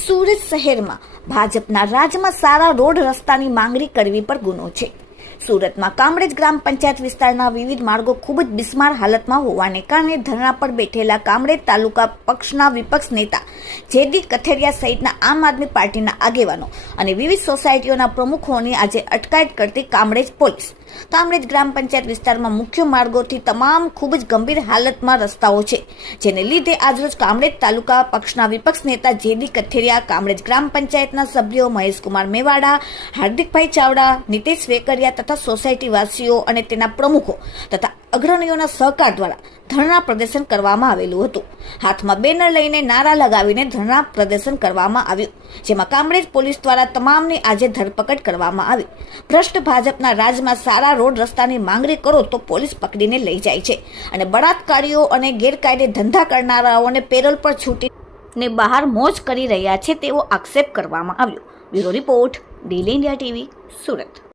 સુરત શહેરમાં ભાજપના રાજમાં સારા રોડ રસ્તાની માંગણી કરવી પર ગુનો છે. સુરતમાં કામરેજ ગ્રામ પંચાયત વિસ્તારના વિવિધ માર્ગો ખૂબ જ બિસ્માર હાલતમાં હોવાને કારણે ધરણા પર બેઠેલા કામરેજ તાલુકા પક્ષના વિપક્ષ નેતા જેડી કથેરિયા સહિતના આમ આદમી પાર્ટીના આગેવાનો અને વિવિધ સોસાયટીઓના પ્રમુખોની આજે અટકાયત કરતી કામરેજ પોલીસ. કામરેજ ગ્રામ પંચાયત વિસ્તારમાં મુખ્ય માર્ગોથી તમામ ખૂબ જ ગંભીર હાલતમાં રસ્તાઓ છે, જેને લીધે આજરોજ કામરેજ તાલુકા પક્ષના વિપક્ષ નેતા જેડી કથેરિયા, કામરેજ ગ્રામ પંચાયતના સભ્યો મહેશકુમાર મેવાડા, હાર્દિકભાઈ ચાવડા, નિતેશ વેકરિયા તથા સોસાયટીવાસીઓ અને તેના પ્રમુખો તથા અગ્રણીઓના સહકાર દ્વારા ધરણા પ્રદર્શન કરવામાં આવેલું હતું. હાથમાં બેનર લઈને નારા લગાવીને ધરણા પ્રદર્શન કરવામાં આવ્યું, જેમાં કામરેજ પોલીસ દ્વારા તમામની આજે ધરપકડ કરવામાં આવી. ભ્રષ્ટ ભાજપના રાજમાં સારા રોડ રસ્તાની માંગણી કરો તો પોલીસ પકડીને લઈ જાય છે અને બળાત્કારીઓ અને ગેરકાયદે ધંધા કરનારાઓને પેરોલ પર છૂટી ને બહાર મોજ કરી રહ્યા છે તેવો આક્ષેપ કરવામાં આવ્યો. Bureau report daily India TV, Surat.